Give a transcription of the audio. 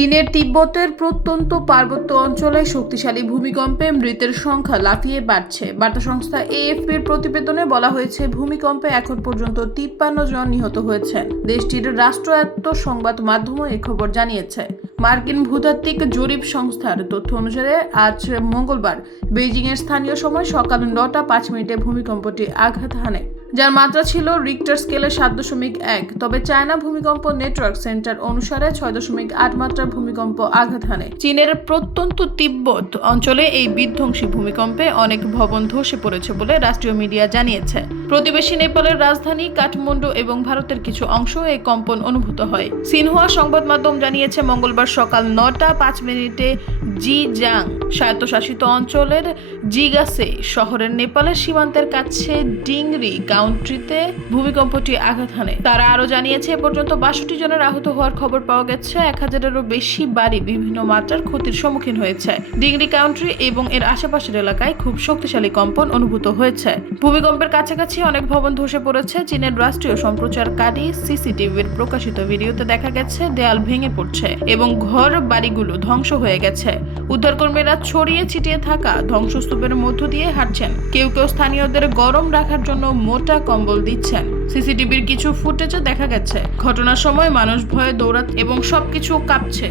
চীনের তিব্বতের প্রত্যন্ত পার্বত্য অঞ্চলে শক্তিশালী ভূমিকম্পে মৃতের সংখ্যা লাফিয়ে বাড়ছে। বার্তা সংস্থা এএফপির প্রতিবেদনে বলা হয়েছে, ভূমিকম্পে এখন পর্যন্ত 53 জন নিহত হয়েছেন। দেশটির রাষ্ট্রায়ত্ত সংবাদ মাধ্যমও এই খবর জানিয়েছে। মার্কিন ভূতাত্ত্বিক জরিপ সংস্থার তথ্য অনুসারে আজ মঙ্গলবার বেইজিংয়ের স্থানীয় সময় সকাল 9টা 5 মিনিটে ভূমিকম্পটি আঘাত হানে, যার মাত্রা ছিল রিক্টার স্কেলে 7.1। তবে চায়না ভূমিকম্প নেটওয়ার্ক সেন্টার অনুসারে 6.8 মাত্রার ভূমিকম্প আঘাত হানে। চীনের প্রত্যন্ত তিব্বত অঞ্চলে এই বিধ্বংসী ভূমিকম্পে অনেক ভবন ধসে পড়েছে বলে রাষ্ট্রীয় মিডিয়া জানিয়েছে। প্রতিবেশী নেপালের রাজধানী কাঠমান্ডু এবং ভারতের কিছু অংশ এই কম্পন অনুভূত হয়। সিনহুয়া সংবাদ মাধ্যম জানিয়েছে, মঙ্গলবার সকাল 9টা 5 মিনিটে জিজাং স্বায়ত্তশাসিত অঞ্চলের জিগাসে শহরের নেপালের সীমান্তের কাছে ডিংরি কাউন্ট্রিতে ভূমিকম্পটি আঘাত হানে। তারা আরও জানিয়েছে, এ পর্যন্ত 62 জনের আহত হওয়ার খবর পাওয়া গেছে। 1000-এরও বেশি বাড়ি বিভিন্ন মাত্রার ক্ষতির সম্মুখীন হয়েছে। ডিংরি কাউন্ট্রি এবং এর আশেপাশের এলাকায় খুব শক্তিশালী কম্পন অনুভূত হয়েছে। ভূমিকম্পের কাছাকাছি অনেক ভবন ধসে পড়েছে। চীনের রাষ্ট্রীয় সম্প্রচারকারী সিসিটিভির প্রকাশিত ভিডিওতে দেখা গেছে দেয়াল ভেঙে পড়ছে এবং ঘর বাড়িগুলো ধ্বংস হয়ে গেছে। উদ্ধারকর্মীরা ছড়িয়ে ছিটিয়ে থাকা ধ্বংসস্তূপের মধ্য দিয়ে হাঁটছেন। কেউ কেউ স্থানীয়দের গরম রাখার জন্য মোটা কম্বল দিচ্ছেন। সিসিটিভির কিছু ফুটেজে দেখা গেছে ঘটনার সময় মানুষ ভয়ে দৌড়াচ্ছে এবং সবকিছু কাঁপছে।